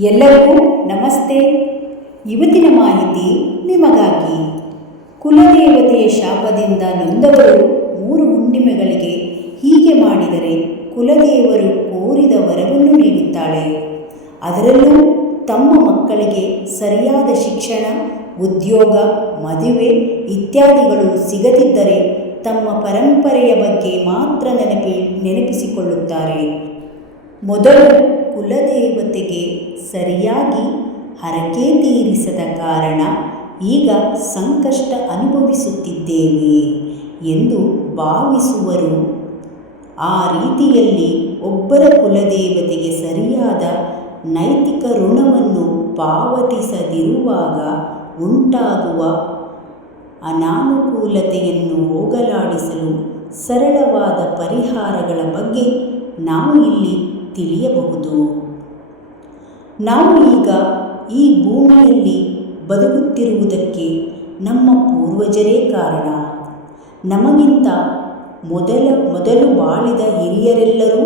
ಎಲ್ಲರಿಗೂ ನಮಸ್ತೆ. ಇವತ್ತಿನ ಮಾಹಿತಿ ನಿಮಗಾಗಿ. ಕುಲದೇವತೆಯ ಶಾಪದಿಂದ ನೊಂದವರು ಮೂರು ಹುಣ್ಣಿಮೆಗಳಿಗೆ ಹೀಗೆ ಮಾಡಿದರೆ ಕುಲದೇವರು ಕೋರಿದ ವರವನ್ನು ನೀಡುತ್ತಾಳೆ. ಅದರಲ್ಲೂ ತಮ್ಮ ಮಕ್ಕಳಿಗೆ ಸರಿಯಾದ ಶಿಕ್ಷಣ, ಉದ್ಯೋಗ, ಮದುವೆ ಇತ್ಯಾದಿಗಳು ಸಿಗದಿದ್ದರೆ ತಮ್ಮ ಪರಂಪರೆಯ ಬಗ್ಗೆ ಮಾತ್ರ ನೆನಪಿ ನೆನಪಿಸಿಕೊಳ್ಳುತ್ತಾರೆ. ಮೊದಲು ಕುಲದೇವತೆಗೆ ಸರಿಯಾಗಿ ಹರಕೆ ತೀರಿಸದ ಕಾರಣ ಈಗ ಸಂಕಷ್ಟ ಅನುಭವಿಸುತ್ತಿದ್ದೇವೆ ಎಂದು ಭಾವಿಸುವರು. ಆ ರೀತಿಯಲ್ಲಿ ಒಬ್ಬರ ಕುಲದೇವತೆಗೆ ಸರಿಯಾದ ನೈತಿಕ ಋಣವನ್ನು ಪಾವತಿಸದಿರುವಾಗ ಉಂಟಾಗುವ ಅನಾನುಕೂಲತೆಯನ್ನು ಹೋಗಲಾಡಿಸಲು ಸರಳವಾದ ಪರಿಹಾರಗಳ ಬಗ್ಗೆ ನಾವು ಇಲ್ಲಿ ತಿಳಿಯಬಹುದು. ನಾವು ಈಗ ಈ ಭೂಮಿಯಲ್ಲಿ ಬದುಕುತ್ತಿರುವುದಕ್ಕೆ ನಮ್ಮ ಪೂರ್ವಜರೇ ಕಾರಣ. ನಮಗಿಂತ ಮೊದಲ, ಮೊದಲು ಬಾಳಿದ ಹಿರಿಯರೆಲ್ಲರೂ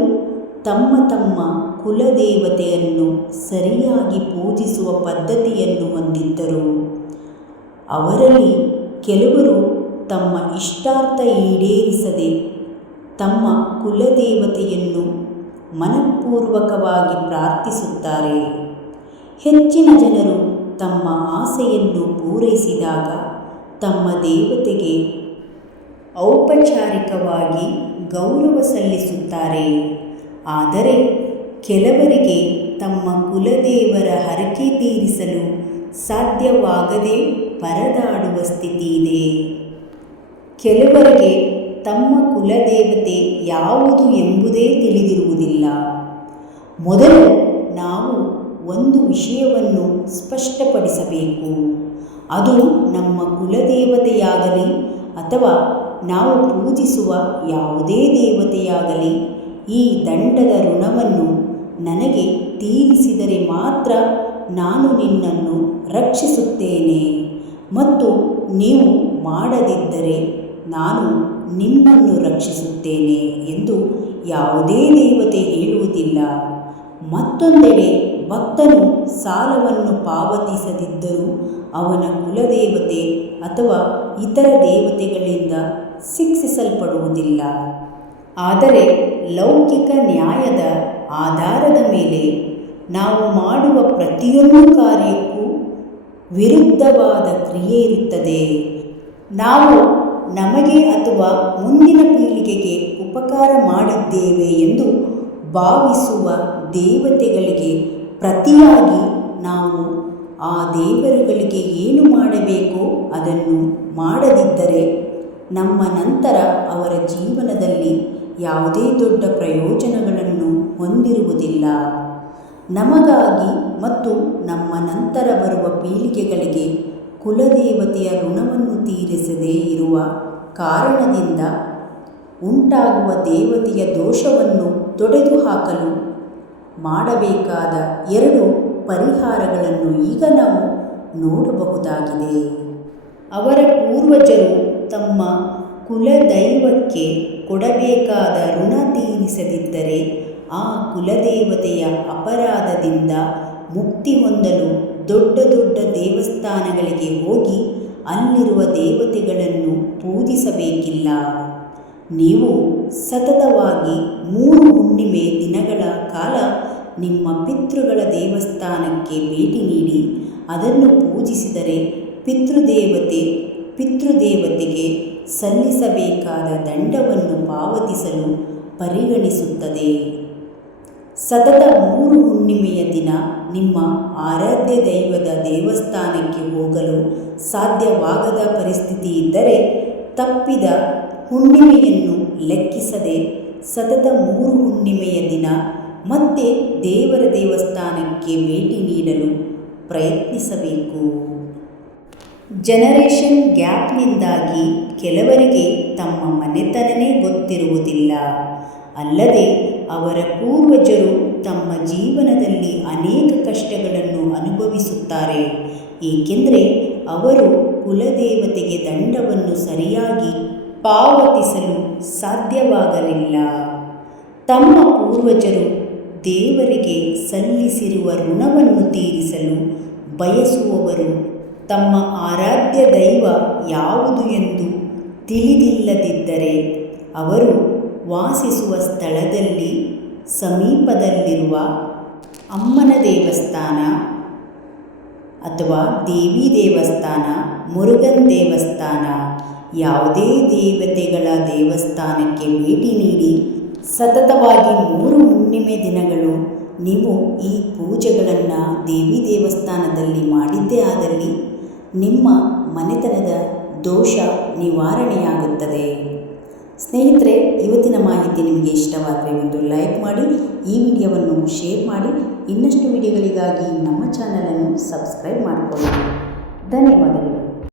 ತಮ್ಮ ತಮ್ಮ ಕುಲದೇವತೆಯನ್ನು ಸರಿಯಾಗಿ ಪೂಜಿಸುವ ಪದ್ಧತಿಯನ್ನು ಹೊಂದಿದ್ದರು. ಅವರಲ್ಲಿ ಕೆಲವರು ತಮ್ಮ ಇಷ್ಟಾರ್ಥ ಈಡೇರಿಸದೆ ತಮ್ಮ ಕುಲದೇವತೆಯನ್ನು ಮನಪೂರ್ವಕವಾಗಿ ಪ್ರಾರ್ಥಿಸುತ್ತಾರೆ. ಹೆಚ್ಚಿನ ಜನರು ತಮ್ಮ ಆಸೆಯನ್ನು ಪೂರೈಸಿದಾಗ ತಮ್ಮ ದೇವತೆಗೆ ಔಪಚಾರಿಕವಾಗಿ ಗೌರವ ಸಲ್ಲಿಸುತ್ತಾರೆ. ಆದರೆ ಕೆಲವರಿಗೆ ತಮ್ಮ ಕುಲದೇವರ ಹರಕೆ ತೀರಿಸಲು ಸಾಧ್ಯವಾಗದೆ ಪರದಾಡುವ ಸ್ಥಿತಿ ಇದೆ ಕೆಲವರಿಗೆ ತಮ್ಮ ಕುಲದೇವತೆ ಯಾವುದು ಎಂಬುದೇ ತಿಳಿದಿರುವುದಿಲ್ಲ. ಮೊದಲು ನಾವು ಒಂದು ವಿಷಯವನ್ನು ಸ್ಪಷ್ಟಪಡಿಸಬೇಕು. ಅದು ನಮ್ಮ ಕುಲದೇವತೆಯಾಗಲಿ ಅಥವಾ ನಾವು ಪೂಜಿಸುವ ಯಾವುದೇ ದೇವತೆಯಾಗಲಿ ಈ ದಂಡದ ಋಣವನ್ನು ನನಗೆ ತೀರಿಸಿದರೆ ಮಾತ್ರ ನಾನು ನಿನ್ನನ್ನು ರಕ್ಷಿಸುತ್ತೇನೆ. ಮತ್ತು ನೀವು ಮಾಡದಿದ್ದರೆ ನಾನು ನಿಮ್ಮನ್ನು ರಕ್ಷಿಸುತ್ತೇನೆ ಎಂದು ಯಾವುದೇ ದೇವತೆ ಹೇಳುವುದಿಲ್ಲ. ಮತ್ತೊಂದೆಡೆ ಭಕ್ತನು ಸಾಲವನ್ನು ಪಾವತಿಸದಿದ್ದರೂ ಅವನ ಕುಲದೇವತೆ ಅಥವಾ ಇತರ ದೇವತೆಗಳಿಂದ ಶಿಕ್ಷಿಸಲ್ಪಡುವುದಿಲ್ಲ. ಆದರೆ ಲೌಕಿಕ ನ್ಯಾಯದ ಆಧಾರದ ಮೇಲೆ ನಾವು ಮಾಡುವ ಪ್ರತಿಯೊಂದು ಕಾರ್ಯಕ್ಕೂ ವಿರುದ್ಧವಾದ ಕ್ರಿಯೆ ಇರುತ್ತದೆ. ನಾವು ನಮಗೆ ಅಥವಾ ಮುಂದಿನ ಪೀಳಿಗೆಗೆ ಉಪಕಾರ ಮಾಡಿದ್ದೇವೆ ಎಂದು ಭಾವಿಸುವ ದೇವತೆಗಳಿಗೆ ಪ್ರತಿಯಾಗಿ ನಾವು ಆ ದೇವರುಗಳಿಗೆ ಏನು ಮಾಡಬೇಕೋ ಅದನ್ನು ಮಾಡದಿದ್ದರೆ ನಮ್ಮ ನಂತರ ಅವರ ಜೀವನದಲ್ಲಿ ಯಾವುದೇ ದೊಡ್ಡ ಪ್ರಯೋಜನಗಳನ್ನು ಹೊಂದಿರುವುದಿಲ್ಲ. ನಮಗಾಗಿ ಮತ್ತು ನಮ್ಮ ನಂತರ ಬರುವ ಪೀಳಿಗೆಗಳಿಗೆ ಕುಲದೇವತೆಯ ಋಣವನ್ನು ತೀರಿಸದೇ ಇರುವ ಕಾರಣದಿಂದ ಉಂಟಾಗುವ ದೇವತೆಯ ದೋಷವನ್ನು ತೊಡೆದುಹಾಕಲು ಮಾಡಬೇಕಾದ ಎರಡು ಪರಿಹಾರಗಳನ್ನು ಈಗ ನಾವು ನೋಡಬಹುದಾಗಿದೆ. ಅವರ ಪೂರ್ವಜರು ತಮ್ಮ ಕುಲದೈವಕ್ಕೆ ಕೊಡಬೇಕಾದ ಋಣ ತೀರಿಸದಿದ್ದರೆ ಆ ಕುಲದೇವತೆಯ ಅಪರಾಧದಿಂದ ಮುಕ್ತಿ ಹೊಂದಲು ದೊಡ್ಡ ದೊಡ್ಡ ದೇವಸ್ಥಾನಗಳಿಗೆ ಹೋಗಿ ಅಲ್ಲಿರುವ ದೇವತೆಗಳನ್ನು ಪೂಜಿಸಬೇಕಿಲ್ಲ. ನೀವು ಸತತವಾಗಿ ಮೂರು ಹುಣ್ಣಿಮೆ ದಿನಗಳ ಕಾಲ ನಿಮ್ಮ ಪಿತೃಗಳ ದೇವಸ್ಥಾನಕ್ಕೆ ಭೇಟಿ ನೀಡಿ ಅದನ್ನು ಪೂಜಿಸಿದರೆ ಪಿತೃದೇವತೆ ಪಿತೃದೇವತೆಗೆ ಸಲ್ಲಿಸಬೇಕಾದ ದಂಡವನ್ನು ಪಾವತಿಸಲು ಪರಿಗಣಿಸುತ್ತದೆ. ಸತತ ಮೂರು ಹುಣ್ಣಿಮೆಯ ದಿನ ನಿಮ್ಮ ಆರಾಧ್ಯ ದೈವದ ದೇವಸ್ಥಾನಕ್ಕೆ ಹೋಗಲು ಸಾಧ್ಯವಾಗದ ಪರಿಸ್ಥಿತಿ ಇದ್ದರೆ ತಪ್ಪಿದ ಹುಣ್ಣಿಮೆಯನ್ನು ಲೆಕ್ಕಿಸದೆ ಸತತ ಮೂರು ಹುಣ್ಣಿಮೆಯ ದಿನ ಮತ್ತೆ ದೇವರ ದೇವಸ್ಥಾನಕ್ಕೆ ಭೇಟಿ ನೀಡಲು ಪ್ರಯತ್ನಿಸಬೇಕು. ಜನರೇಷನ್ ಗ್ಯಾಪ್ನಿಂದಾಗಿ ಕೆಲವರಿಗೆ ತಮ್ಮ ಮನೆತನನೇ ಗೊತ್ತಿರುವುದಿಲ್ಲ. ಅಲ್ಲದೆ ಅವರ ಪೂರ್ವಜರು ತಮ್ಮ ಜೀವನದಲ್ಲಿ ಅನೇಕ ಕಷ್ಟಗಳನ್ನು ಅನುಭವಿಸುತ್ತಾರೆ. ಏಕೆಂದರೆ ಅವರು ಕುಲದೇವತೆಗೆ ದಂಡವನ್ನು ಸರಿಯಾಗಿ ಪಾವತಿಸಲು ಸಾಧ್ಯವಾಗಲಿಲ್ಲ. ತಮ್ಮ ಪೂರ್ವಜರು ದೇವರಿಗೆ ಸಲ್ಲಿಸಿರುವ ಋಣವನ್ನು ತೀರಿಸಲು ಬಯಸುವವರು ತಮ್ಮ ಆರಾಧ್ಯ ದೈವ ಯಾವುದು ಎಂದು ತಿಳಿದಿಲ್ಲದಿದ್ದರೆ ಅವರು ವಾಸಿಸುವ ಸ್ಥಳದಲ್ಲಿ, ಸಮೀಪದಲ್ಲಿರುವ ಅಮ್ಮನ ದೇವಸ್ಥಾನ ಅಥವಾ ದೇವಿ ದೇವಸ್ಥಾನ, ಮುರುಗನ್ ದೇವಸ್ಥಾನ, ಯಾವುದೇ ದೇವತೆಗಳ ದೇವಸ್ಥಾನಕ್ಕೆ ಭೇಟಿ ನೀಡಿ ಸತತವಾಗಿ ಮೂರು ಹುಣ್ಣಿಮೆ ದಿನಗಳು ನೀವು ಈ ಪೂಜೆಗಳನ್ನು ದೇವಿ ದೇವಸ್ಥಾನದಲ್ಲಿ ಮಾಡಿದ್ದೇ ಆದಲ್ಲಿ ನಿಮ್ಮ ಮನೆತನದ ದೋಷ ನಿವಾರಣೆಯಾಗುತ್ತದೆ. ಸ್ನೇಹಿತರೆ, ಇವತ್ತಿನ ಮಾಹಿತಿ ನಿಮಗೆ ಇಷ್ಟವಾದರೆ ಒಂದು ಲೈಕ್ ಮಾಡಿ, ಈ ವಿಡಿಯೋವನ್ನು ಶೇರ್ ಮಾಡಿ, ಇನ್ನಷ್ಟು ವಿಡಿಯೋಗಳಿಗಾಗಿ ನಮ್ಮ ಚಾನಲನ್ನು ಸಬ್ಸ್ಕ್ರೈಬ್ ಮಾಡಿಕೊಳ್ಳಿ. ಧನ್ಯವಾದಗಳು.